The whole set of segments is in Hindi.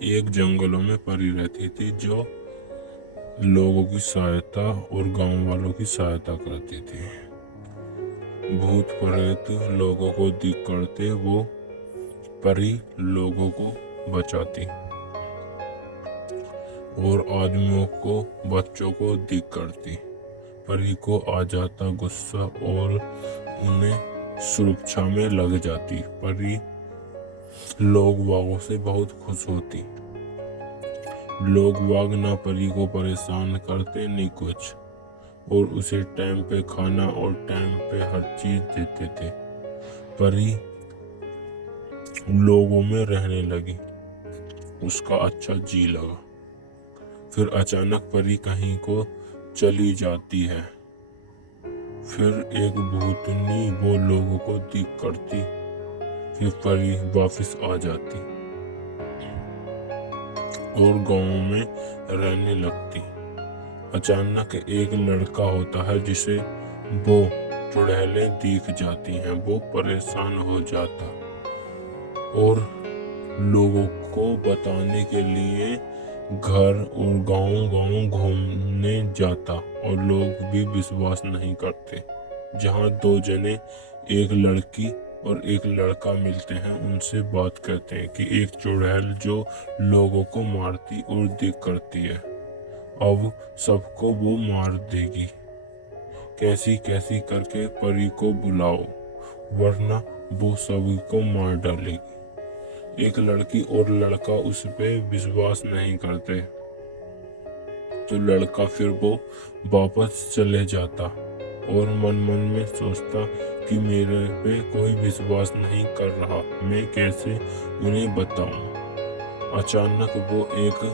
एक जंगलों में परी रहती थी जो लोगों की सहायता और गांव वालों की सहायता करती थी। भूत प्रेत लोगों को दिख करते वो परी लोगों को बचाती और आदमियों को बच्चों को दिख करती। परी को आ जाता गुस्सा और उन्हें सुरक्षा में लग जाती। परी लोग बागों से बहुत खुश होती। लोग बाग ना परी को परेशान करते नहीं कुछ, और उसे टाइम पे खाना और टाइम पे हर चीज देते थे। परी लोगों में रहने लगी, उसका अच्छा जी लगा। फिर अचानक परी कहीं को चली जाती है। फिर एक भूतनी वो लोगों को दिख करती। फिर परी वापस आ जाती और गांव में रहने लगती। अचानक एक लड़का होता है जिसे वो चुड़ैलें दिख जाती हैं। वो परेशान हो जाता और लोगों को बताने के लिए घर और गांव घूमने जाता, और लोग भी विश्वास नहीं करते। जहां दो जने, एक लड़की और एक लड़का मिलते हैं, उनसे बात करते हैं कि एक चुड़ैल जो लोगों को मारती और दिख करती है, अब सबको वो मार देगी। कैसी कैसी करके परी को बुलाओ, वरना वो सभी को मार डालेगी। एक लड़की और लड़का उस पे विश्वास नहीं करते, तो लड़का फिर वो वापस चले जाता और मन मन में सोचता कि मेरे पे कोई विश्वास नहीं कर रहा, मैं कैसे उन्हें बताऊं। अचानक वो एक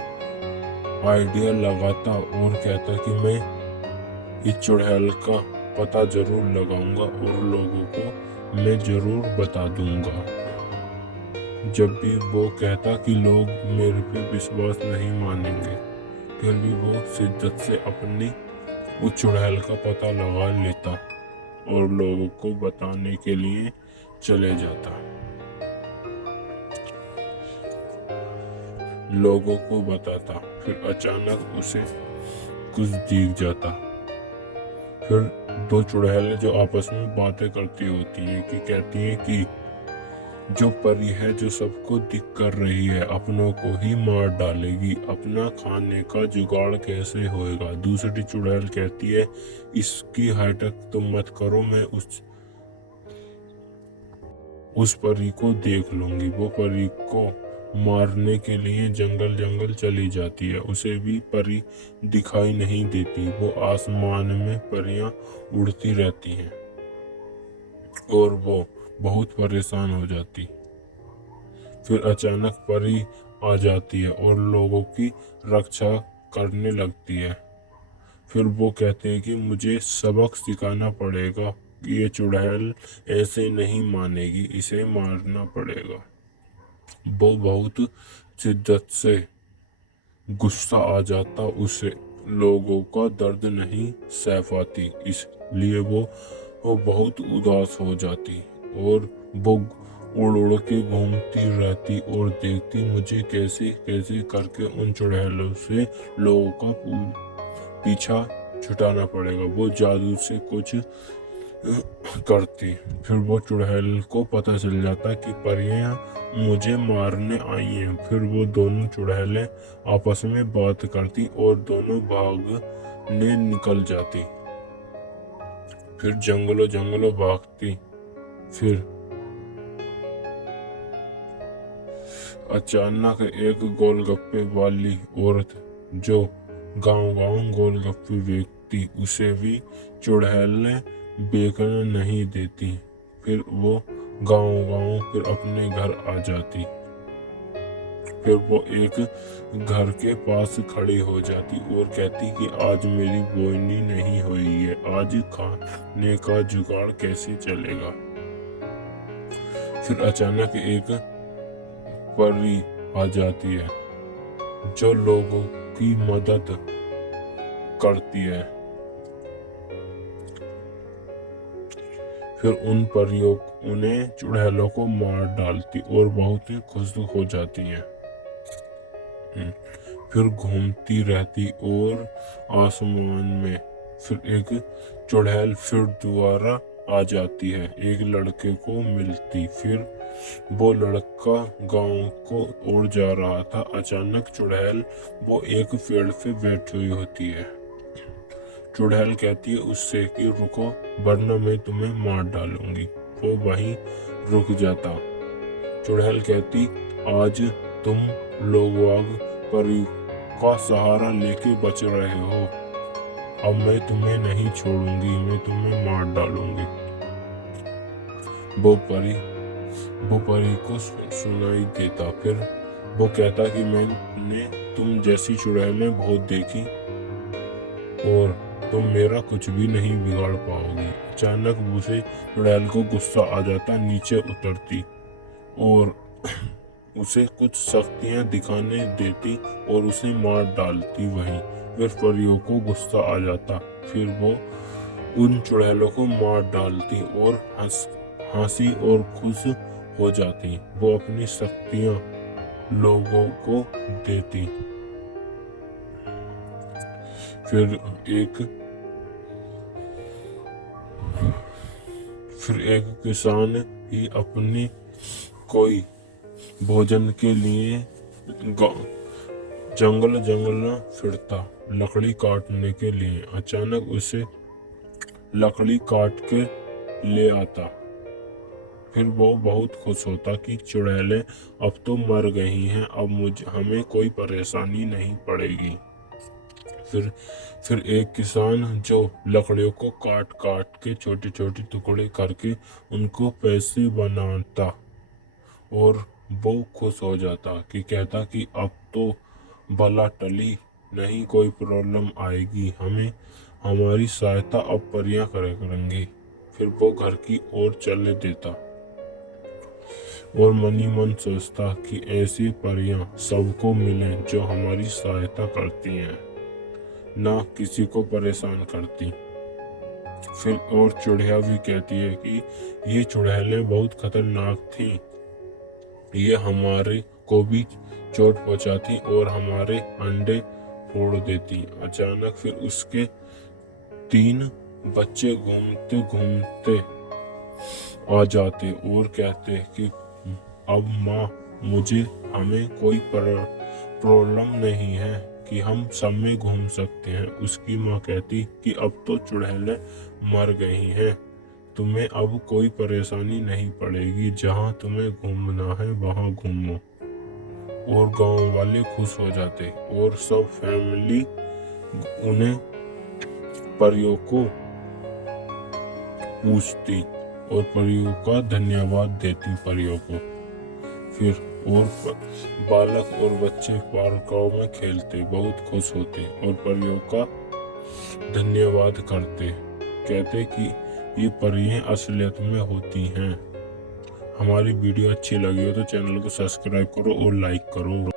आइडिया लगाता और कहता कि मैं इस चुड़ैल का पता जरूर लगाऊंगा और लोगों को मैं जरूर बता दूंगा। जब भी वो कहता कि लोग मेरे पे विश्वास नहीं मानेंगे, फिर भी वो शिद्दत से अपनी उस चुड़ैल का पता लगा लेता और लोगों को बताने के लिए चले जाता। लोगों को बताता, फिर अचानक उसे कुछ दिख जाता। फिर दो चुड़ैलें जो आपस में बातें करती होती हैं कि कहती हैं कि जो परी है जो सबको दिख कर रही है, अपनों को ही मार डालेगी, अपना खाने का जुगाड़ कैसे होएगा। दूसरी चुड़ैल कहती है इसकी हरकत तुम मत करो, मैं उस परी को देख लूंगी। वो परी को मारने के लिए जंगल जंगल चली जाती है। उसे भी परी दिखाई नहीं देती। वो आसमान में परियां उड़ती रहती हैं और वो बहुत परेशान हो जाती। फिर अचानक परी आ जाती है और लोगों की रक्षा करने लगती है। फिर वो कहते हैं कि मुझे सबक सिखाना पड़ेगा कि ये चुड़ैल ऐसे नहीं मानेगी, इसे मारना पड़ेगा। वो बहुत शिद्दत से गुस्सा आ जाता उसे, लोगों का दर्द नहीं सह पाती, इसलिए वो बहुत उदास हो जाती और वो उड़ उड़ के घूमती रहती और देखती मुझे कैसे कैसे करके उन चुड़ैलों से लोगों का पीछा छुटाना पड़ेगा। वो जादू से कुछ करती। फिर वो चुड़ैल को पता चल जाता कि परियां मुझे मारने आई हैं। फिर वो दोनों चुड़ैलें आपस में बात करती और दोनों भागने निकल जाती। फिर जंगलों जंगलों भागती। फिर अचानक एक गोलगप्पे वाली औरत जो गांव गांव गोलगप्पे बेचती, उसे भी चुड़ैलें बेचने नहीं देती। फिर वो गांव गांव फिर अपने घर आ जाती। फिर वो एक घर के पास खड़ी हो जाती और कहती कि आज मेरी बोनी नहीं हुई है, आज खाने का जुगाड़ कैसे चलेगा। फिर अचानक एक परी आ जाती है जो लोगों की मदद करती है। फिर उन परियों उन्हें चुड़ैलों को मार डालती और बहुत ही खुश हो जाती हैं। फिर घूमती रहती और आसमान में। फिर एक चुड़ैल फिर दोबारा आ जाती है, एक लड़के को मिलती। फिर वो लड़का गांव को ओर जा रहा था। अचानक चुड़ैल वो एक पेड़ पे बैठी हुई होती है। चुड़ैल कहती है उससे कि रुको, वरना मैं तुम्हें मार डालूंगी। वो वहीं रुक जाता। चुड़ैल कहती, आज तुम लोग परी का सहारा लेके बच रहे हो, अब मैं तुम्हें नहीं छोड़ूंगी, मैं तुम्हें मार डालूंगी। वो परी को सुनाई देता। फिर वो कहता कि मैंने तुम जैसी चुड़ैलें बहुत देखी और तुम मेरा कुछ भी नहीं बिगाड़ पाओगी। अचानक उसे चुड़ैल को गुस्सा आ जाता, नीचे उतरती और उसे कुछ शक्तियां दिखाने देती और उसे मार डालती वहीं। फिर परियों को गुस्सा आ जाता, फिर वो उन चुड़ैलों को मार डालती और हंसी और खुश हो जाती। वो अपनी शक्तियां लोगों को देती। फिर एक किसान ही अपनी कोई भोजन के लिए जंगल फिरता, लकड़ी काटने के लिए। अचानक उसे लकड़ी काट के ले आता। फिर वो बहुत खुश होता कि चुड़ैलें अब तो मर गई हैं, अब हमें कोई परेशानी नहीं पड़ेगी। फिर एक किसान जो लकड़ियों को काट काट के छोटे छोटे टुकड़े करके उनको पैसे बनाता और वो खुश हो जाता कि कहता कि अब तो भला टली, नहीं कोई प्रॉब्लम आएगी, हमें हमारी सहायता अब परियां करेंगी। फिर वो घर की ओर चले देता और मनी मन सोचता कि ऐसी परियां सबको मिलें जो हमारी सहायता करती हैं, ना किसी को परेशान करती। फिर और चुड़ैल भी कहती है कि ये चुड़ैलें बहुत खतरनाक थी, ये हमारे को भी चोट पहुंचाती और हमारे अंडे फोड़ देती। अचानक फिर उसके 3 बच्चे घूमते घूमते आ जाते और कहते कि अब माँ हमें कोई प्रॉब्लम नहीं है कि हम सब में घूम सकते हैं। उसकी माँ कहती कि अब तो चुड़ैलें मर गई हैं, तुम्हें अब कोई परेशानी नहीं पड़ेगी, जहाँ तुम्हें घूमना है वहाँ घूमो। और गांव वाले खुश हो जाते और सब फैमिली उन्हें परियों को पूछती और परियों का धन्यवाद देती परियों को। फिर और बालक और बच्चे पार्कों में खेलते, बहुत खुश होते और परियों का धन्यवाद करते, कहते कि ये परियां असलियत में होती हैं। हमारी वीडियो अच्छी लगी हो तो चैनल को सब्सक्राइब करो और लाइक करो।